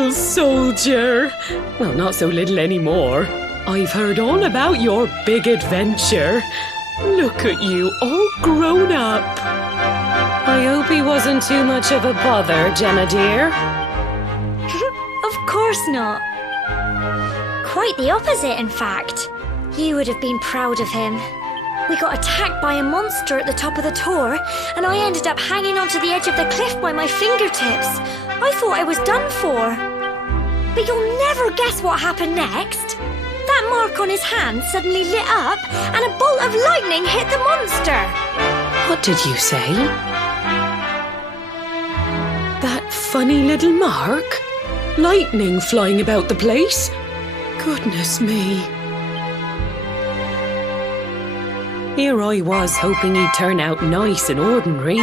little soldier. Well, not so little anymore. I've heard all about your big adventure. Look at you, all grown up. I hope he wasn't too much of a bother, Gemma dear. Of course not. Quite the opposite, in fact. You would have been proud of him. We got attacked by a monster at the top of the tor, and I ended up hanging onto the edge of the cliff by my fingertips. I thought I was done for. But you'll never guess what happened next. That mark on his hand suddenly lit up, and a bolt of lightning hit the monster. What did you say? That funny little mark? Lightning flying about the place? Goodness me. Here I was hoping he'd turn out nice and ordinary,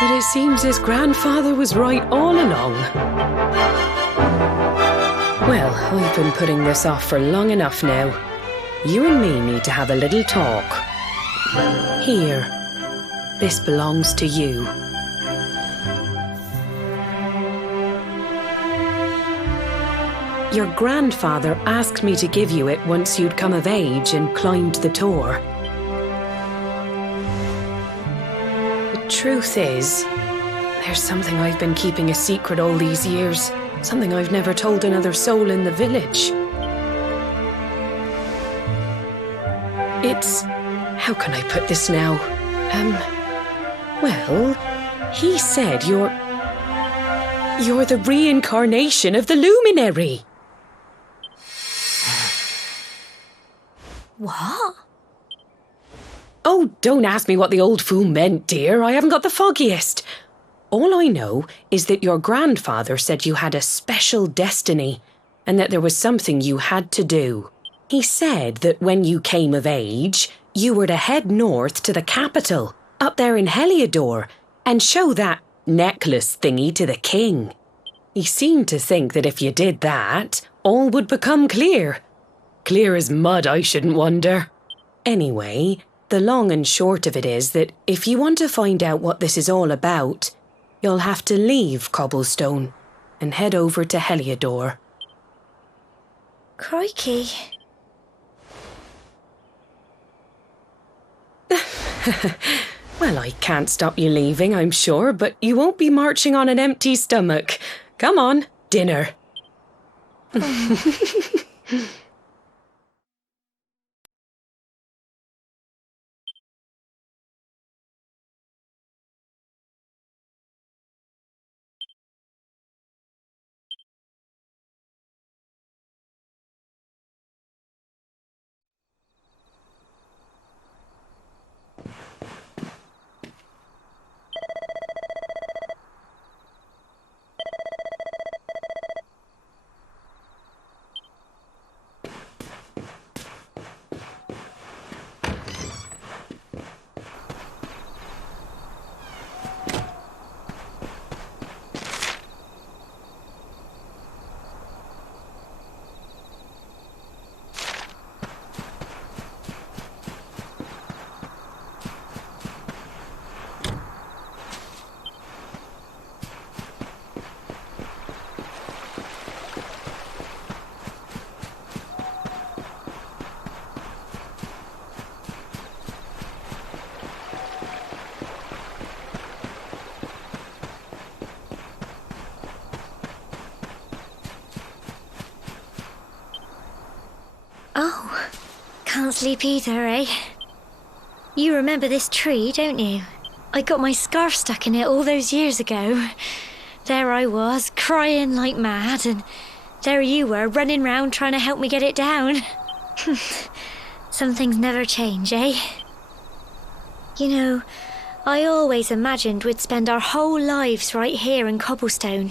but it seems his grandfather was right all along. Well, I've been putting this off for long enough now. You and me need to have a little talk. Here, this belongs to you. Your grandfather asked me to give you it once you'd come of age and climbed the tor. The truth is, there's something I've been keeping a secret all these years. Something I've never told another soul in the village. It's... how can I put this now? Well, he said you're the reincarnation of the luminary. What? Oh, don't ask me what the old fool meant, dear. I haven't got the foggiest. All I know is that your grandfather said you had a special destiny and that there was something you had to do. He said that when you came of age, you were to head north to the capital, up there in Heliodor, and show that necklace thingy to the king. He seemed to think that if you did that, all would become clear. Clear as mud, I shouldn't wonder. Anyway, the long and short of it is that if you want to find out what this is all about, you'll have to leave Cobblestone and head over to Heliodor. Crikey. Well, I can't stop you leaving, I'm sure, but you won't be marching on an empty stomach. Come on, dinner. Oh, can't sleep either, eh? You remember this tree, don't you? I got my scarf stuck in it all those years ago. There I was, crying like mad, and there you were, running round trying to help me get it down. Some things never change, eh? You know, I always imagined we'd spend our whole lives right here in Cobblestone.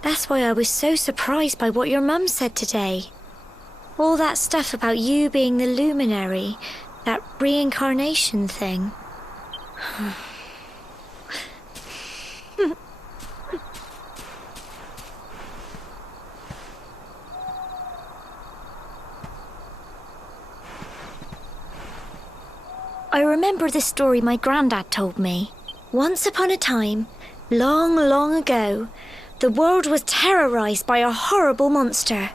That's why I was so surprised by what your mum said today. All that stuff about you being the luminary, that reincarnation thing. I remember the story my granddad told me. Once upon a time, long, long ago, The world was terrorised by a horrible monster.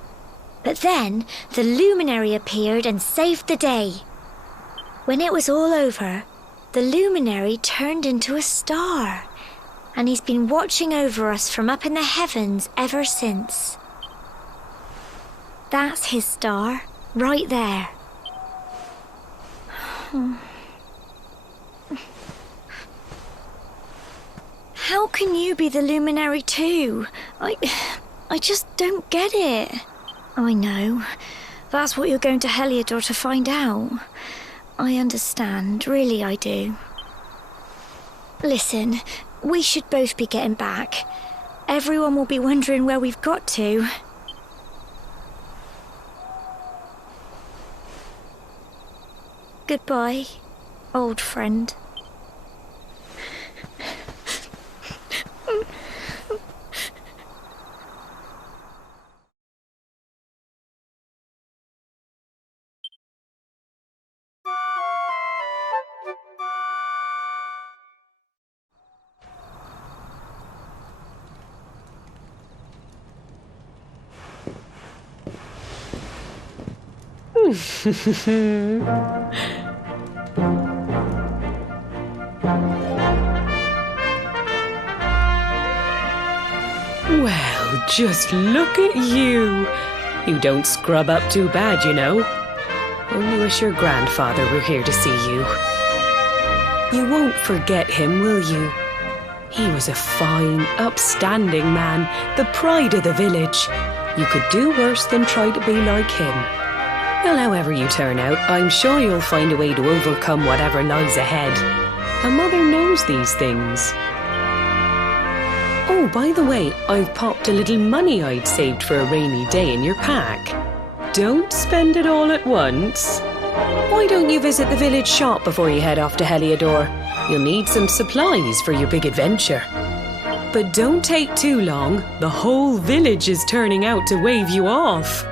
But then the luminary appeared and saved the day. When it was all over, the luminary turned into a star. And he's been watching over us from up in the heavens ever since. That's his star, right there. How can you be the luminary too? I just don't get it. I know. That's what you're going to Heliodor to find out. I understand, really I do. Listen, we should both be getting back. Everyone will be wondering where we've got to. Goodbye, old friend. Well, just look at you. You don't scrub up too bad, you know. Only wish your grandfather were here to see you. You won't forget him, will you? He was a fine, upstanding man, the pride of the village. You could do worse than try to be like him. Well, however you turn out, I'm sure you'll find a way to overcome whatever lies ahead. A mother knows these things. Oh, by the way, I've popped a little money I'd saved for a rainy day in your pack. Don't spend it all at once. Why don't you visit the village shop before you head off to Heliodor? You'll need some supplies for your big adventure. But don't take too long. The whole village is turning out to wave you off.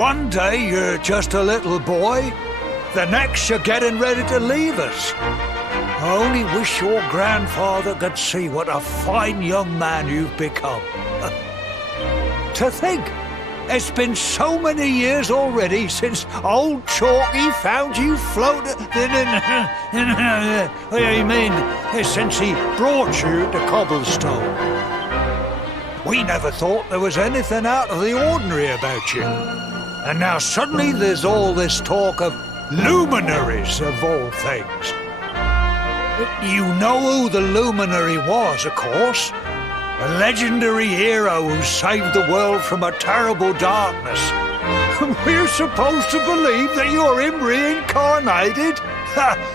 One day you're just a little boy, the next you're getting ready to leave us. I only wish your grandfather could see what a fine young man you've become. To think, it's been so many years already since old Chalky found you floating I mean, since he brought you to Cobblestone. We never thought there was anything out of the ordinary about you. And now suddenly there's all this talk of luminaries of all things. You know who the luminary was, of course. A legendary hero who saved the world from a terrible darkness. We're supposed to believe that you're him reincarnated?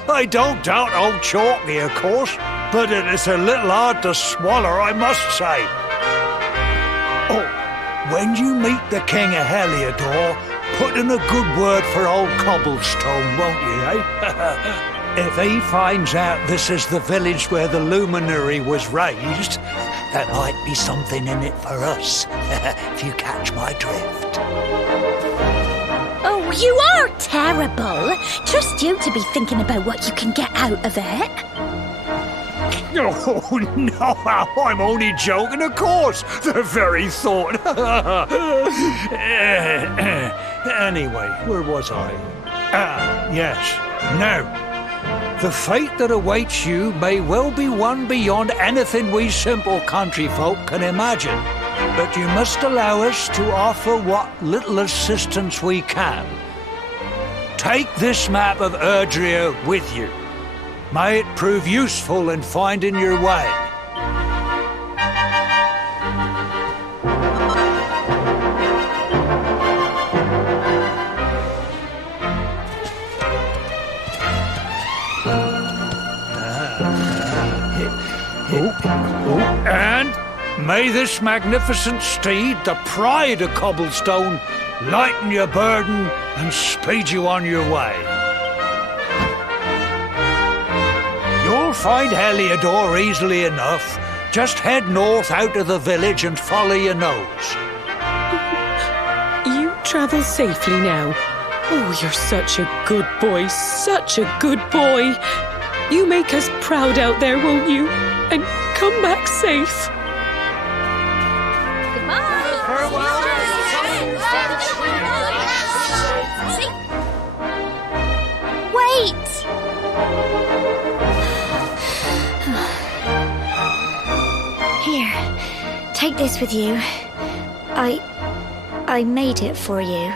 I don't doubt old Chalky, of course, but it is a little hard to swallow, I must say. Oh, when you meet the King of Heliodor, put in a good word for old Cobblestone, won't you, eh? If he finds out this is the village where the luminary was raised, there might be something in it for us, if you catch my drift. Oh, you are terrible. Trust you to be thinking about what you can get out of it. Oh, no, I'm only joking, of course. The very thought. Anyway, where was I? Yes. Now, the fate that awaits you may well be one beyond anything we simple country folk can imagine. But you must allow us to offer what little assistance we can. Take this map of Erdrea with you. May it prove useful in finding your way. And may this magnificent steed, the pride of Cobblestone, lighten your burden and speed you on your way. You'll find Heliodor easily enough. Just head north out of the village and follow your nose. You travel safely now. Oh, you're such a good boy, such a good boy. You make us proud out there, won't you? And come back safe. Wait! Here, take this with you. I made it for you.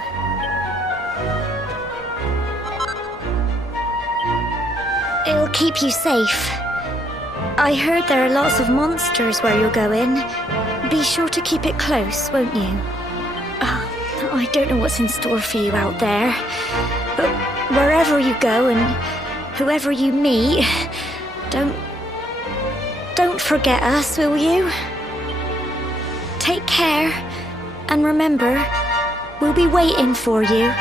It'll keep you safe. I heard there are lots of monsters where you're going. Be sure to keep it close, won't you? I don't know what's in store for you out there, but wherever you go and whoever you meet, don't forget us, will you? Take care, and remember, we'll be waiting for you.